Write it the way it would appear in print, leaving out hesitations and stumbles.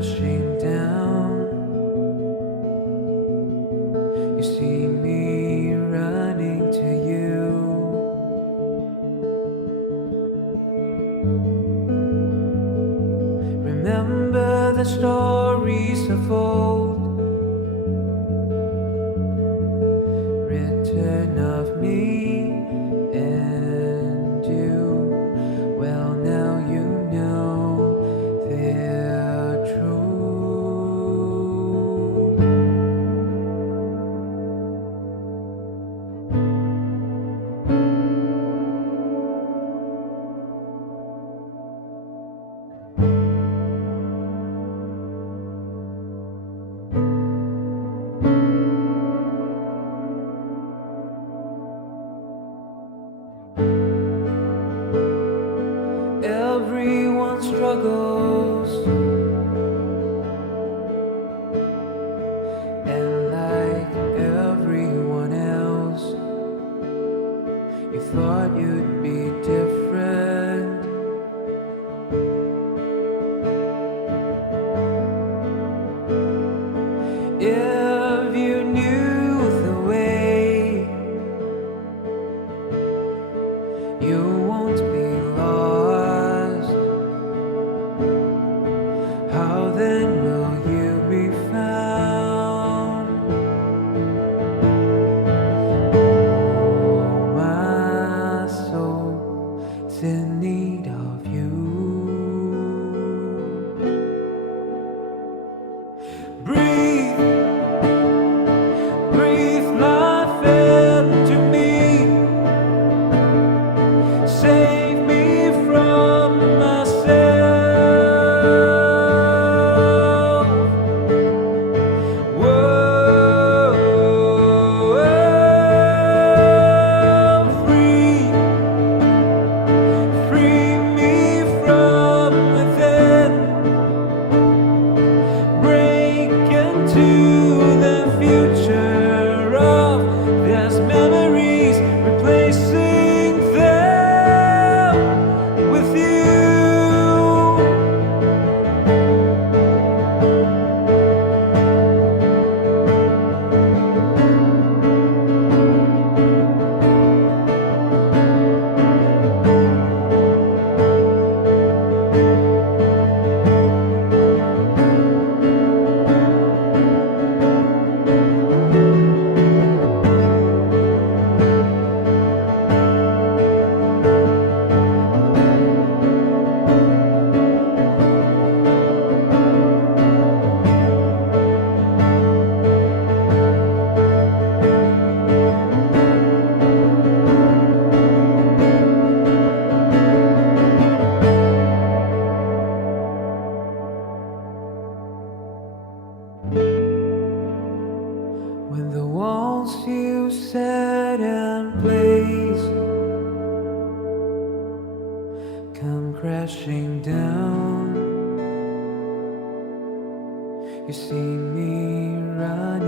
crashing down. You see me running to you. Remember the stories of old, return of me and you. Well, now you know they're true. Everyone struggles, and like everyone else, you thought you'd be different. If you knew the way, you won't be lost. How then will you be found? Oh, my soul is in need of you. Breathe, breathe life into me. Save me from myself. Free me from within. Break into the future of these memories, replacing them with you. When the walls you set in place come crashing down, you see me running.